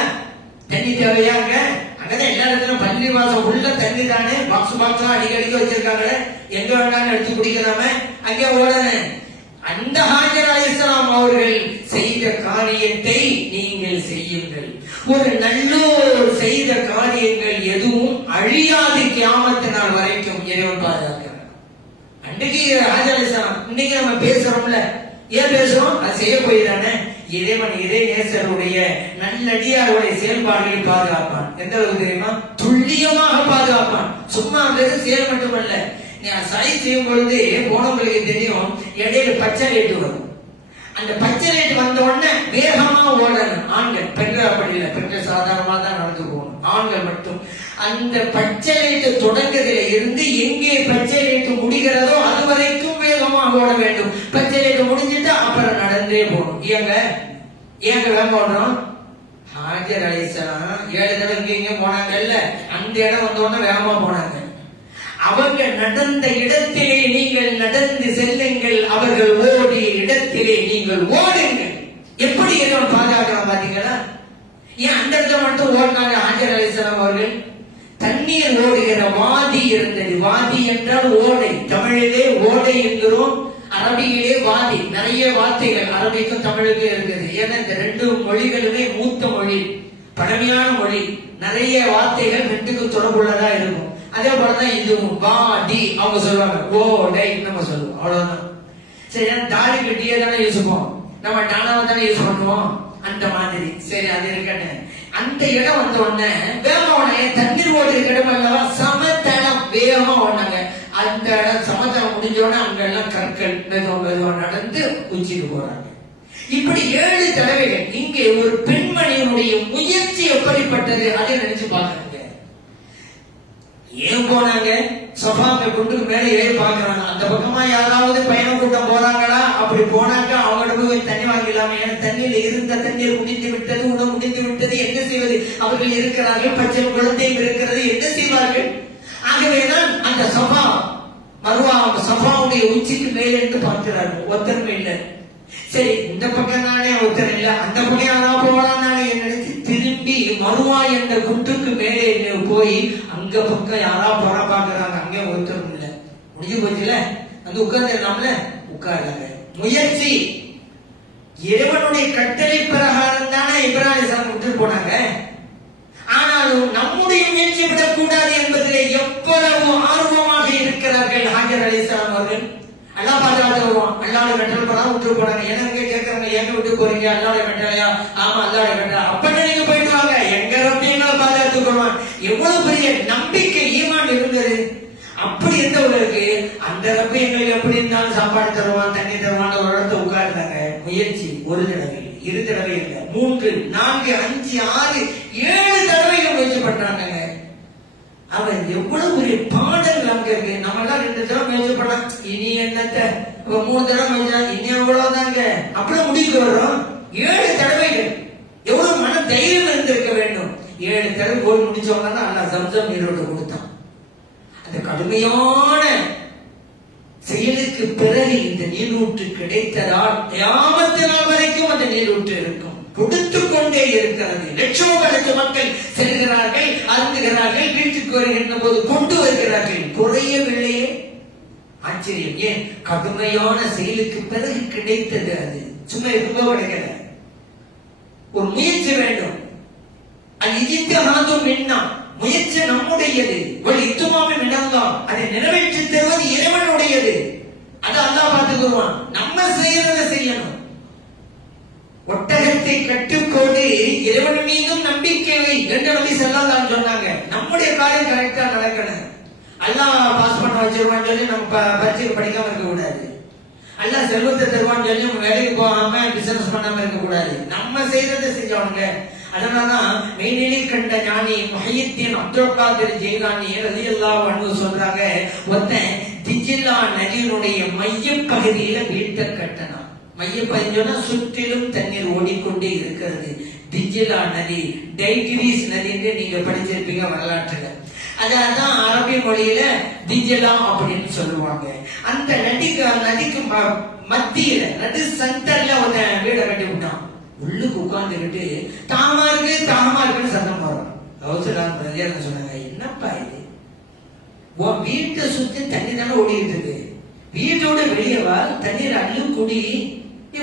தண்ணி தேவையாங்க? அங்கதான் எல்லா இடத்துலயும் பள்ளி வாசம் உள்ள தண்ணி தானே. பாக்ஸ் அடிக்கடிக்க வச்சிருக்காங்க. எங்க வேண்டாம்னு எடுத்து குடிக்கலாம அங்கே ஓடணும். அந்த ஹாஜர் அலைஹிஸ்ஸலாம் அவர்கள் செய்த காரியத்தை நீங்கள் செய்யுங்கள். ஒரு நல்லோர் செய்த காரியங்கள் எதுவும் அழியாது கியாமத் நாள் வரைக்கும் இறைவன் பாதுகாக்கிறார். அன்றைக்கு ஹாஜர் அலைஹிஸ்ஸலாம், இன்னைக்கு நம்ம பேசுறோம்ல, ஏன் பேசுறோம்? அது செய்ய போய் தானே. இறைவன் இறை நேசருடைய நல்லடியாருடைய செயல்பாடுகளை பாதுகாப்பான். எந்த அளவுக்கு தெரியுமா? துல்லியமாக பாதுகாப்பான். சும்மா வெறும் செயல் மட்டுமல்ல. சரி செய்யும் பொழுது போனவங்களுக்கு தெரியும், இடையில பச்சை லைட் வரும். அந்த பச்சை லைட் வந்த உடனே வேகமா ஓடணும். ஆண்கள், பெண்கள் அப்படி இல்லை. பெண்கள் சாதாரணமா தான் நடந்து போகணும். ஆண்கள் மட்டும் அந்த பச்சை லைட் தொடங்குறதுல இருந்து எங்கே பச்சை லைட் முடிகிறதோ அது வரைக்கும் வேகமாக ஓட வேண்டும். பச்சை லைட் முடிஞ்சிட்டு அப்புறம் நடந்தே போகணும். ஏங்க வேகம் ஓடுறோம்? ஹாஜர் அலைஹிஸ்ஸலாம் 7 தடவை இங்க போனாங்கல்ல, அந்த இடம் வந்த உடனே வேகமா போனாங்க. அவங்க நடந்த இடத்திலே நீங்கள் நடந்து செல்லுங்கள், அவர்கள் ஓடிய இடத்திலே நீங்கள் ஓடுங்கள். எப்படி இறைவன் பாதுகாக்கலாம் பாத்தீங்களா? ஏன் அந்த இடத்துல மட்டும் ஓடினாங்க ஹாஜர் அலைஹிஸ்ஸலாம் அவர்கள்? தண்ணீர் ஓடுகிற வாதி இருந்தது. வாதி என்றால் ஓடை, தமிழிலே ஓடை என்கிறோம், அரபியிலே வாதி. நிறைய வார்த்தைகள் அரபிக்கும் தமிழுக்கும் இருக்குது. ஏன்னா இந்த ரெண்டு மொழிகளுமே மூத்த மொழி, பழமையான மொழி. நிறைய வார்த்தைகள் ரெண்டுக்கும் தொடர்புள்ளதா இருக்கும். அதே போலதான் இதுவும் வாதி அவங்க சொல்லுவாங்க, ஓடை நம்ம சொல்லுவோம், அவ்வளவுதான். சரி, தாலி கட்டியே தானே யூஸ் பண்ணுவோம், நம்ம டானாவை தானே யூஸ் பண்ணுவோம், அந்த மாதிரி. சரி, அது இருக்கட்டும். அந்த இடம் வந்த உடனே வேகமான தண்ணீர் ஓடுற இடம் அல்லவா, சமதளம், வேகமா ஓடினாங்க. அந்த இடம் சமதளம் முடிஞ்சோடனே அங்க எல்லாம் கற்கள் மெதுவா நடந்து உச்சிக்கு போறாங்க. இப்படி 7 தடவைகள். இங்கே ஒரு பெண்மணியினுடைய முயற்சி எப்படிப்பட்டது அதை நினைச்சு பாக்குறாங்க. ஏன் போனாங்க? சஃபாவை கொண்டு மேலே ஏறி பாக்குறாங்க. அந்த பக்கமா யாராவது பயணம் கூட்டம் போறாங்களா? அப்படி போனாக்க அவங்களோட போய் தண்ணி வாங்கிடலாமே. ஏன்னா தண்ணியில இருந்த தண்ணீர் முடிந்து விட்டது, உணவு முடிந்து விட்டது, என்ன செய்வது? அவர்கள் இருக்கிறார்கள், பச்சை குழந்தைகள் இருக்கிறது, என்ன செய்வார்கள்? ஆகவேதான் அந்த சஃபா மருவா சஃபாவுடைய உச்சிக்கு மேலே என்று பார்க்கிறார்கள். ஒத்தருமை இல்லை. சரி, இந்த பக்கம் தானே ஒருத்தர் இல்ல, அந்த பக்கம் யாராவது போகலாம் தானே நினைச்சு திரும்பி மருவா என்ற குன்றுக்கு மேலே போய் அங்க பக்கம் யாராவது போற பாக்குறாங்க. அங்கே ஒருத்தரும் இல்ல. முடிஞ்சு போச்சுல, வந்து உட்கார்ந்துடலாம்ல, உட்கார்ந்தாங்க. முயற்சி இறைவனுடைய கட்டளை பிரகாரம் தானே இப்ராஹிம் விட்டு போனாங்க. ஆனாலும் நம்முடைய முயற்சி விடக்கூடாது என்பதிலே எவ்வளவு ஆர்வமாக இருக்கிறார்கள் ஹாஜர் அலைஹிஸ்ஸலாம் அவர்கள். அல்லா பாதுகாத்து வருவான். அல்லாஹ்வுடைய கட்டளை பிரகாரம் விட்டு போனாங்க. எனக்கு கேட்கறாங்க, எங்க விட்டு போறீங்க? அல்லாஹ்வுடைய கட்டளையா? ஆமா, அல்லாஹ்வுடைய கட்டளை. அப்ப நீங்க போயிட்டு வாங்க, எங்க ரப்பியங்களை பாதுகாத்து கொள்வான். எவ்வளவு பெரிய நம்பிக்கை, ஈமான் இருந்தது. அப்படி இருந்தவர்களுக்கு அந்த ரப்ப எங்களுக்கு எப்படி இருந்தாலும் சாப்பாடு தருவான், தண்ணி தருவான், ஒரு இடத்த உட்கார்ந்தாங்க. முயற்சி ஒரு தடவை, 2 தடவை இல்ல, 3, 4, 5, 6, 7 தடவைகள் முயற்சி பண்றாங்க. அவன் எவ்வளவு பெரிய பாடல் அங்க இருக்கு. நம்ம எல்லாம் 2 தடவை முயற்சி பண்ணா இனி என்னத்த, 3 தடவை முயற்சி இனி எவ்வளவுதாங்க, அப்படியே முடிவுக்கு வர்றோம். 7 தடவைகள். எவ்வளவு மன தைரியம் இருந்திருக்க வேண்டும். 7 தடவை போய் முடிச்சவங்க தான் அல்லாஹ் ஜம்சம் நீரோடு கொடுத்தான். அந்த கடுமையான செயலுக்கு பிறகு இந்த நீரூற்று கிடைத்ததால் கியாமத் நாள் வரைக்கும் அந்த நீரூற்று இருக்கும், கொடுத்து கொண்டே இருக்கிறது. லட்சோபலட்ச மக்கள் செல்கிறார்கள், அருந்துகிறார்கள், வீட்டுக்கு வருகின்ற போது கொண்டு வருகிறார்கள், குறையவில்லையே. ஆச்சரியம். ஏன்? கடுமையான செயலுக்கு பிறகு கிடைத்தது. அது சும்மா எப்போ கிடைக்கல, ஒரு முயற்சி வேண்டும். அது இஜ்திஹாதும் மின்னா, முயற்சி நம்முடையது. ஒரு இத்துமாவும் இனம்தான், அதை நிறைவேற்றி தருவது இறைவனுடையது. அது அல்லாஹ் பார்த்துக்குவான். நம்ம செய்யறதை செய்யணும். ஒட்டகத்தை கட்டுக்கோடு இறைவன் மீதும் நம்பிக்கை வை என்று நபி ஸல்லல்லாஹு அலைஹி சொன்னாங்க. நம்முடைய காரியம் கரெக்டா நடக்கணும். அல்லாஹ் பாஸ் பண்ண வச்சிருவான்னு சொல்லி நம்ம பரீட்சைக்கு படிக்காம இருக்க கூடாது. அல்லாஹ் செல்வத்தை தருவான்னு சொல்லி நம்ம வேலைக்கு போகாம பிசினஸ் பண்ணாம இருக்க கூடாது. நம்ம செய்யறதை செஞ்சவங்க. அதனாலதான் மெய்நிலை கண்ட ஞானி முஹையத்தீன் அப்துல் காதிர் ஜெயிலானி ரலியல்லாஹு அன்ஹு சொல்றாங்க, ஒருத்தன் திஜ்லா நதியினுடைய மைய பகுதியில வீட்டை கட்டணும். மையப்பகுதியோட சுற்றிலும் தண்ணீர் ஓடிக்கொண்டே இருக்கிறது. திஜ்லா நதி, டைகிரிஸ் நதின்னு நீங்க படிச்சிருப்பீங்க வரலாற்றுல. அதான் அரபி மொழியில திஜ்லா அப்படின்னு சொல்லுவாங்க. அந்த நதிக்கு மத்தியில நடு சென்டர்ல ஒரு வீடை கட்டி விட்டான். உள்ளுக்கு உட்கார்ந்துக்கிட்டு தாமா இருக்குன்னு சத்தம் போடுறான். கௌசலாம் சொன்னாங்க, என்னப்பா இது, உன் வீட்டை சுத்தி தண்ணி தானே ஓடிட்டு இருக்கு, வீட்டோட வெளியே வா, தண்ணீர் அள்ளு குடி,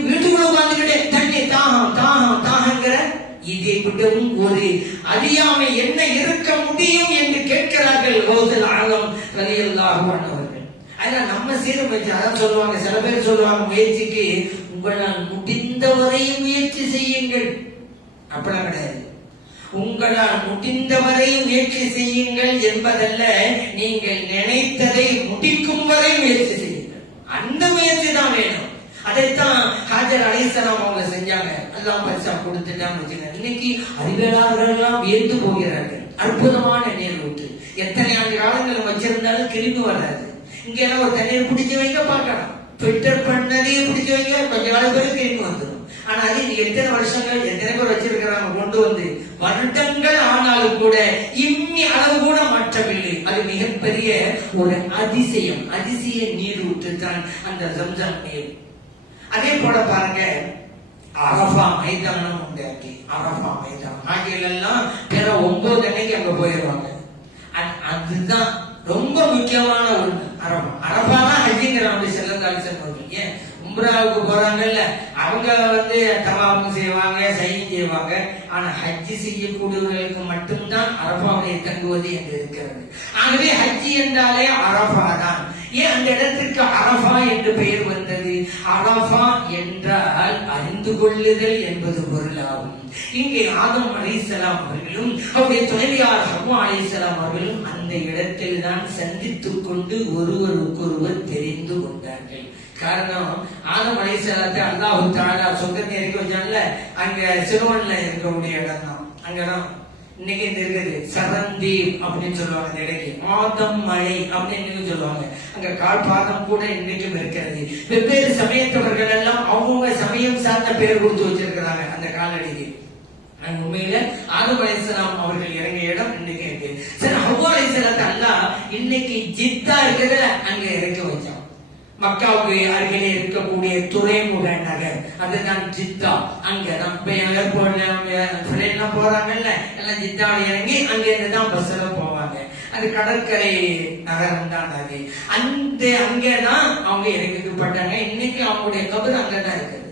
வீட்டுக்குள்ள உட்கார்ந்துக்கிட்டே தண்ணி தாகங்கிற. இதை விடவும் ஒரு அறியாமை என்ன இருக்க முடியும் என்று கேட்கிறார்கள் கௌசல் ஆலம் ரலியல்லாஹு அன்ஹு அவர்கள். அதனால நம்ம சீரமைச்சு அதான் சொல்லுவாங்க. சில பேர் சொல்லுவாங்க, முயற்சிக்கு உங்களால் முடிந்தவரை முயற்சி செய்யுங்கள். அப்படிலாம் கிடையாது. உங்களால் முடிந்தவரை முயற்சி செய்யுங்கள் என்பதல்ல, நீங்கள் நினைத்ததை முடிக்கும் வரை முயற்சி செய்யுங்கள். அந்த முயற்சி தான் வேணும். அதைத்தான் ஹாஜர் அலைஹிஸ்ஸலாம் அவங்க செஞ்சாங்க. அல்லாஹ் பரிசா கொடுத்துட்டான்னு வச்சுங்க. இன்னைக்கு அறிவியலாளர்கள் எல்லாம் வியந்து போகிறார்கள். அற்புதமான நீரூற்று. எத்தனை ஆண்டு காலங்கள் வச்சிருந்தாலும் கிருமி வராது. இங்க எல்லாம் ஒரு தண்ணீர் பிடிச்சு வைக்க பார்க்கலாம், ஃபில்டர் பண்ணதையே பிடிச்சு வைக்க கொஞ்ச கால பேருக்கு கிருமி வந்துடும். ஆனா அது எத்தனை வருஷங்கள் எத்தனை பேர் வச்சிருக்கிறாங்க, கொண்டு வந்து வருடங்கள் ஆனாலும் கூட இம்மி அளவு கூட மாற்றவில்லை. அது மிகப்பெரிய ஒரு அதிசயம். அதிசய நீரூற்று தான் அந்த ஜம்சம் நீர். அதே போல பாருங்க, அரஃபா மைதானம் உண்டாக்கி, அரஃபா மைதானம் ஆகியெல்லாம் பிற 9 அன்னைக்கு அங்க போயிடுவாங்க. அதுதான் ரொம்ப முக்கியமான ஒண்ணு. அரபா அரபா தான் ஹஜ்ஜிங்கிறாங்க ஸல்லல்லாஹு அலைஹி வஸல்லம். ஏன் உம்ராவுக்கு போறாங்கல்ல, அவங்க தவாஃப் செய்வாங்க, சை செய்வாங்க. ஆனா ஹஜ்ஜி செய்யக்கூடியவர்களுக்கு மட்டும்தான் அரபாவுடைய தங்குவது என்று இருக்கிறது. ஆகவே ஹஜ்ஜி என்றாலே அரபா தான். ஏன் அந்த இடத்திற்கு அரபா என்று பெயர் வந்தது? அரபா என்றால் அறிந்து கொள்ளுதல் என்பது பொருளாகும். இங்கே ஆதம் அலைஹிஸ்ஸலாம் அவர்களும் அவருடைய துணைவியார் ஹவ்வா அலைஹிஸ்ஸலாம் அவர்களும் அந்த இடத்தில் தான் சந்தித்துக் கொண்டு ஒருவருக்கொருவர் தெரிந்து கொண்டார்கள். காரணம், ஆதம் அலைஹிஸ்ஸலாத்தை அல்லாஹ் தஆலா சொர்க்கத்தை இறக்கி வச்சான்ல, அங்க சிறுவன்ல இருக்கக்கூடிய இடம் தான். அங்கதான் இன்னைக்கு இருக்குது சரந்தீப் அப்படின்னு சொல்லுவாங்க. அந்த இடைக்கு ஆதம் மலை அப்படின்னு சொல்லுவாங்க. அங்க கால்பாதம் கூட இன்னைக்கும் இருக்கிறது. வெவ்வேறு சமயத்தவர்கள் எல்லாம் அவங்க சமயம் சார்ந்த பெயர் கொடுத்து வச்சிருக்கிறாங்க அந்த காலடிக்கு. உண்மையில ஆதம் அலைஹிஸ்ஸலாம் அவர்கள் இறங்கிய இடம் இன்னைக்கு இருக்கு. சரி, ஹவ்வா அலைஹிஸ்ஸலாத்தை அல்லாஹ் இன்னைக்கு ஜித்தா இருக்கிறதுல அங்க இறக்கி வச்சான். மக்காவுக்கு அருகிலே இருக்கக்கூடிய துறைமுக நகர், அதுதான் ஜித்தா. அங்க நம்ம ஏர்போர்ட்ல போறாங்கல்ல, எல்லாம் ஜித்தாவில் இறங்கி அங்க இருந்துதான் பஸ்ல போவாங்க. அது கடற்கரை நகரம் தான் அது. அங்கதான் அவங்க இறக்கப்பட்டாங்க. இன்னைக்கு அவங்களுடைய கபர் அங்கதான் இருக்குது.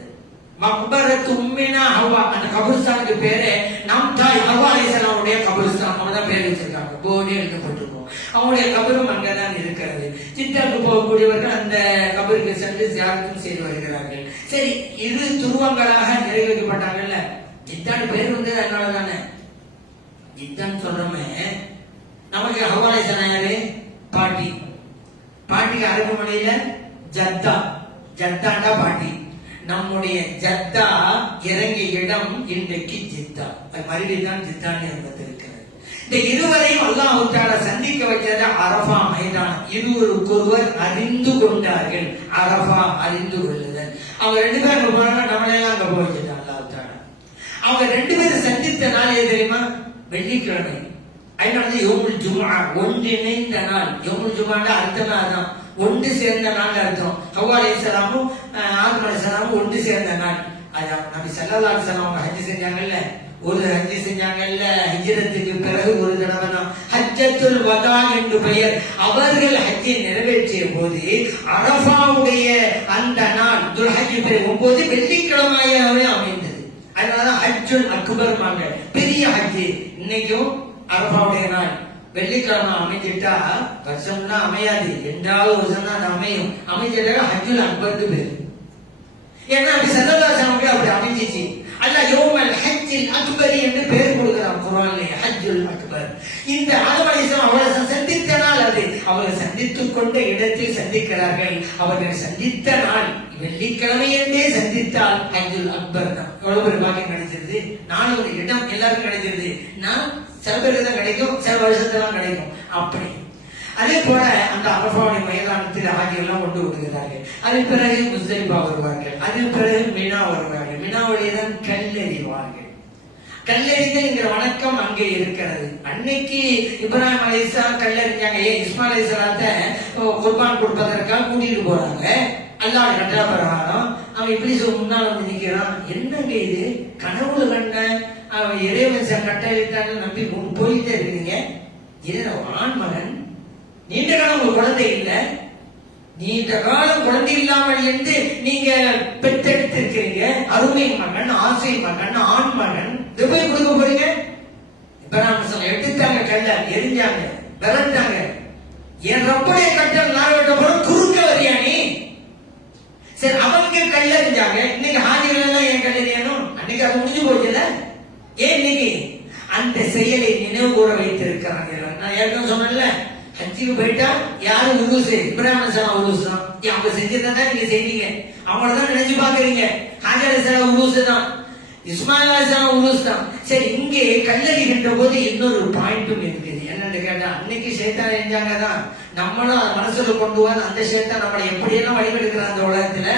மக்பரத்து உம்மினா ஹவ்வா, அந்த கபர்ஸ்தானுக்கு பேரு நம் தாய் ஹவ்வா அலைஹிஸ்ஸலாமுடைய கபர்ஸ்தான். அவங்கதான் பேர் வச்சிருக்காங்க, போர்டே எழுதப்பட்டிருக்கும். அவங்களுடைய கபரும் அங்கதான் இருக்கிறது. ஜித்தாவுக்கு போகக்கூடியவர்கள் அந்த கபருக்கு சென்று தியாகத்தும் செய்து வருகிறார்கள். சரி, இரு துருவங்களாக நிறைவேற்றப்பட்டாங்கல்ல. ஜித்தான்னு பேர் வந்தது அதனால தானே. ஜித்தான்னு சொல்றோமே, நமக்கு ஹவ்வா அலைஹிஸ்ஸலாம் யாரு? பாட்டி. பாட்டிக்கு அரபு மொழியில ஜத்தா, ஜத்தாண்டா பாட்டி. நம்முடைய ஜத்தா இறங்கிய இடம் இன்றைக்கு ஜித்தா. அது மறுபடியும் தான் ஜித்தான்னு என்பது இருக்கிறது. இந்த இருவரையும் அல்லாஹ் தஆலா சந்திக்க வைத்தது அரஃபா மைதானம். இருவருக்கொருவர் அறிந்து கொண்டார்கள். அரஃபா அறிந்து கொள்ளுதல். அவங்க ரெண்டு பேரும் போனாங்க, நம்மளெல்லாம் அங்க போய் வச்சுட்டாங்க அல்லாஹ் தஆலா. அவங்க ரெண்டு பேரும் சந்தித்த நாள் எது தெரியுமா? வெள்ளிக்கிழமை. அதனால யௌமுல் ஜும்ஆ, ஒன்றிணைந்த நாள். யௌமுல் ஜும்ஆனா அர்த்தமே அதான், ஒன்று சேர்ந்த நாள் அர்த்தம். ஹவ்வா அலைஹிஸ்ஸலாமும் ஆதம் அலைஹிஸ்ஸலாமும் ஒன்று சேர்ந்த நாள். அதான் நபி ஸல்லல்லாஹு அலைஹி வஸல்லம் அவங்க ஹஜ் செஞ்சாங்கல்ல, ஒரு ஹஜ் செஞ்சாங்கல்ல, ஹிஜ்ரத்துக்கு பிறகு ஒரு தடவை தான் ஹஜ்ஜத்துல் வதா என்று பெயர். அவர்கள் ஹஜ்ஜை நிறைவேற்றிய போது அரஃபாவுடைய அந்த நாள் துல்ஹஜ் 9 வெள்ளிக்கிழமையாகவே அமைந்தது. அதனால ஹஜ்ஜுல் அக்பர் மாங்க, பெரிய ஹஜ். இன்னைக்கும் அரஃபாவுடைய நாள் வெள்ளிக்கிழமை அமைஞ்சிட்டா வருஷம்னா அமையாது, 2வது வருஷம் தான் அது அமையும். அமைஞ்சிட்டா ஹஜ்ஜுல் அக்பருக்கு பேரு. ஏன்னா அப்படி ஸல்லல்லாஹு அலைஹி வஸல்லம் அப்படி அமைஞ்சிச்சு. அல்லாஹ் யௌமல் ஹஜ்ஜில் அக்பர் என்று பெயர் கொடுக்கிறான் குர்ஆன்ல, ஹஜ்ஜுல் அக்பர். இந்த ஆதம் அலைஹிஸ்ஸலாம் அவர்களை சந்தித்த நாள் அது. அவர்கள் சந்தித்துக் கொண்ட இடத்தில் சந்திக்கிறார்கள். அவர்கள் சந்தித்த நாள் வெள்ளிக்கிழமை என்றே சந்தித்தால் ஹஜ்ஜுல் அக்பர் தான். எவ்வளவு ஒரு பாக்கியம் கிடைச்சிருது. நானும் ஒரு இடம் எல்லாருக்கும் கிடைச்சிருது. நான் சில பேருக்கு தான் கிடைக்கும், சில வருஷத்துலாம் கிடைக்கும். அப்படி அதே போல அந்த அரஃபாவுடைய மைதானத்தில் ஆகியெல்லாம் கொண்டு விடுகிறார்கள். அதன் பிறகு முஸ்தலிஃபா வருவார்கள். அதன் பிறகு மினா வருவார்கள். மினாவுடைய தான் கல்லெறிவார்கள். கல்லெறிதல் வணக்கம் அங்கே இருக்கிறது. அன்னைக்கு இப்ராஹிம் அலைஹிஸ்ஸலாம் கல்லெறிஞ்சாங்க. இஸ்மாயில் அலைஹிஸ்ஸலாத்தை குர்பான் கொடுப்பதற்காக கூட்டிட்டு போறாங்க. அல்லாஹ் கட்டளை பிரகாரம் அவன் இப்படி முன்னால் வந்து நிக்கிறான். என்னங்க இது? கனவுல கண்ட அவன் இறைவன் கட்டளையிட்டான்னு நம்பி போயிட்டே இருக்கீங்க. இது ஆண் மகன், நீண்ட காலம் ஒரு குழந்தை இல்ல, நீண்ட காலம் குழந்தை இல்லாமல் இருந்து நீங்க பெற்றெடுத்திருக்கிறீங்க. அருமை மகன், ஆசை மகன், ஆண் மகன். இது போய் கொடுக்க போறீங்க? இப்ப எடுத்தாங்க, கல்ல எரிஞ்சாங்க, விரட்டாங்க. என் ரப்புடைய கட்டல் நான் வெட்ட போற குறுக்க வரியா நீ? சரி, அவங்க கல்லறிஞ்சாங்க. இன்னைக்கு ஹாஜிகள் எல்லாம் ஏன் கல்லறியணும்? அன்னைக்கு அது முடிஞ்சு போச்சுல. ஏன் இன்னைக்கு அந்த செயலை நினைவு கூற வைத்திருக்கிறாங்க. நான் ஏற்கனவே சொன்னேன்ல, ஹஜ்ஜுக்கு போயிட்டா யாரு உருசு? இப்ராஹிம் அலைஹிஸ்ஸலாம் உருசு தான். அவங்க செஞ்சதான் நீங்க செய்வீங்க. அவங்களதான் நினைச்சு பாக்குறீங்க. ஹாஜர் அலைஹிஸ்ஸலாம் உருசு தான், இஸ்மாயில் அலைஹிஸ்ஸலாம் உருசு தான். சரி, இங்கே கல்லறிகின்ற போது இன்னொரு பாயிண்ட்டும் இருக்குது. என்னன்னு கேட்டா, அன்னைக்கு ஷைத்தான் எரிஞ்சாங்க தான். நம்மளும் மனசுல கொண்டு வந்து அந்த ஷைத்தான் நம்மளை எப்படியெல்லாம் வழிபடுக்கிறான். அந்த உலகத்துல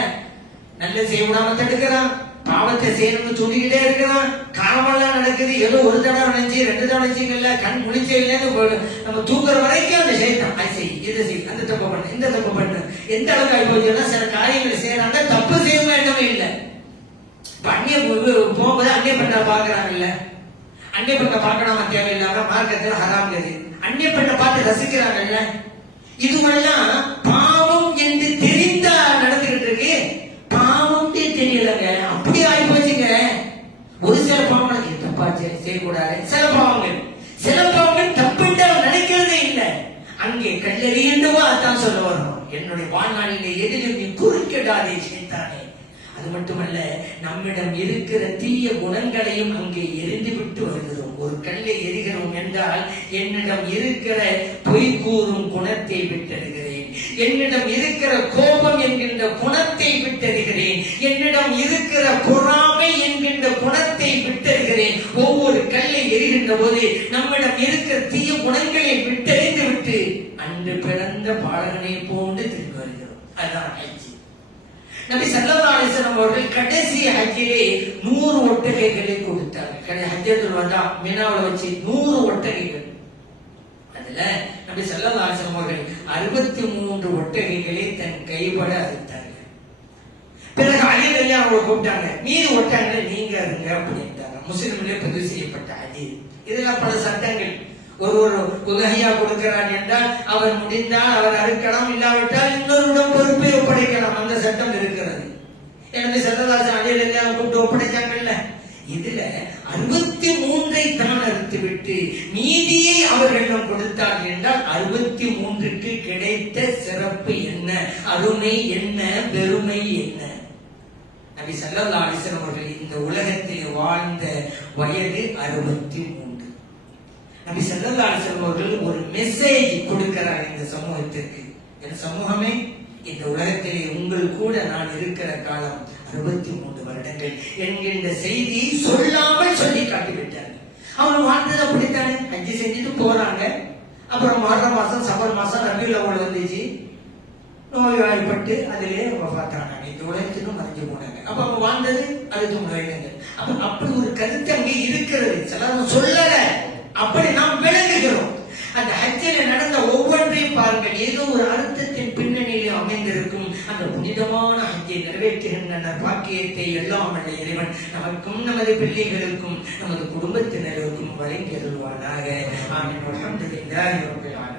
நல்ல செய்ய விடாம தடுக்கிறான், பாவத்தை செய்யணும்னு சொல்லிக்கிட்டே இருக்கிறான். காலமெல்லாம் நடக்குது. ஏதோ ஒரு தடவை நினைச்சு 2 தடவை நினைச்சீங்கல்ல, கண் முழிச்சையிலேருந்து நம்ம தூங்குற வரைக்கும் அந்த ஷைத்தான் அது செய், இதை செய், அந்த தப்பு பண்ணு, இந்த தப்பு பண்ணு. எந்த அளவுக்கு ஆகி போச்சுன்னா, சில காரியங்களை செய்யறாங்க, தப்பு செய்ய வேண்டவே இல்லை. இப்ப அந்நிய போகும்போது அந்நிய பெண்ணை பாக்குறாங்கல்ல, அந்நிய பெண்ணை பார்க்கணுமா தேவையில்லாம மார்க்கத்தில் ஹராம் கதி. அந்நிய பெண்ணை பார்த்து ரசிக்கிறாங்கல்ல, இதுவெல்லாம் பாவம் என்று தெரிந்தா நடந்துகிட்டு இருக்கு. பாவம் தெரியலங்க, அப்படியே ஆகி போச்சுங்க. ஒரு சில பாவங்களுக்கு தப்பா செய்யக்கூடாது, சில பாவங்கள் தப்புன்னு நினைக்கிறதே இல்லை. அங்கே கல்லறியண்டவா அதான் சொல்ல வரும், என்னுடைய வாழ்நாளிலே எதிலும் நீ குறுக்கிடாதே செய்தானே. அது மட்டுமல்ல, நம்மிடம் இருக்கிற தீய குணங்களையும் அங்கே எரிந்து விட்டு வருகிறோம். ஒரு கல்லை எரிகிறோம் என்றால் என்னிடம் இருக்கிற பொய் கூறும் குணத்தை விட்டெடுகிறேன், என்னிடம் இருக்கிற கோபம் என்கின்ற குணத்தை விட்டெடுகிறேன், என்னிடம் இருக்கிற பொறாமை என்கின்ற குணத்தை விட்டெடுகிறேன். ஒவ்வொரு கல்லை எரிகின்ற போது நம்மிடம் இருக்கிற தீய குணங்களை விட்டெறிந்து விட்டு அன்று பிறந்த பாலகனை போன்று திரும்பி வருகிறோம். அதுதான் ஹஜ். நபி ஸல்லல்லாஹு அலைஹி வஸல்லம் அவர்கள் கடைசி ஹஜ்ஜிலே 100 ஒட்டகைகளை கொடுத்தார்கள். ஹஜ்ஜத்துல் வதா மினாவுல வச்சு 100 ஒட்டகைகள். அதுல நபி ஸல்லல்லாஹு அலைஹி வஸல்லம் அவர்கள் 63 ஒட்டகைகளை தன் கைப்பட அறுத்தார்கள். பிறகு அலி ரலியல்லாஹு அன்ஹு கூப்பிட்டாங்க, மீதி ஒட்டகைகளை நீங்க இருங்க அப்படின்ட்டாங்க. முஸ்லிம்களே பதிவு செய்யப்பட்ட ஹதீஸ். இதெல்லாம் பல சட்டங்கள். ஒரு உதகையா கொடுக்கிறார் என்றால் அவர் முடிந்தால் அவர் அறுக்கலாம், இல்லாவிட்டால் இன்னொருடம் பொறுப்பை ஒப்படைக்கலாம். அந்த சட்டம் இருக்கிறது. எனவே ஸல்லல்லாஹு அலைஹி வஸல்லம் கூப்பிட்டு ஒப்படைச்சாங்கல்ல. இதுல 63 தான் அறுத்து விட்டு மீதியை அவர்களிடம் கொடுத்தார்கள் என்றால் 63க்கு கிடைத்த சிறப்பு என்ன, அருமை என்ன, பெருமை என்ன? நபி ஸல்லல்லாஹு அலைஹி வஸல்லம் அவர்கள் இந்த உலகத்தில் வாழ்ந்த வயது 63. நபி ஸல்லல்லாஹு அலைஹி வஸல்லம் அவர்கள் ஒரு மெசேஜ் கொடுக்கிறார் இந்த சமூகத்திற்கு. என் சமூகமே, இந்த உலகத்திலே உங்கள் கூட நான் இருக்கிற காலம் 63 வருடங்கள் என்கின்ற செய்தியை சொல்லாமல் சொல்லி காட்டிவிட்டார். அவங்க வாழ்ந்தது அப்படித்தானே, ஹஜ்ஜி செஞ்சுட்டு போறாங்க. அப்புறம் முஹர்ரம் மாசம், சஃபர் மாசம், ரபியுல் அவ்வல் வந்துச்சு, நோய்வாய்ப்பட்டு அதிலே வஃபாத்தானாங்க. இந்த உலகத்திலும் மறைஞ்சு போனாங்க. அப்ப அவங்க வாழ்ந்தது 63 வருடங்கள். அப்படி ஒரு கருத்து அங்கே இருக்கிறது. சிலர் சொல்லல, அப்படி நாம் விளங்குகிறோம். அந்த ஹஜ்ஜில் நடந்த ஒவ்வொன்றையும் பாருங்கள், ஏதோ ஒரு அர்த்தத்தின் பின்னணியில் அமைந்திருக்கும். அந்த புனிதமான ஹஜ்ஜை நிறைவேற்றுகின்ற பாக்கியத்தை எல்லாம் வல்ல இறைவன் நமக்கும் நமது பிள்ளைகளுக்கும் நமது குடும்பத்தினருக்கும் வழங்கி அருள்வானாக. ஆமீன். அல்ஹம்துலில்லாஹி ரப்பில் ஆலமீன்.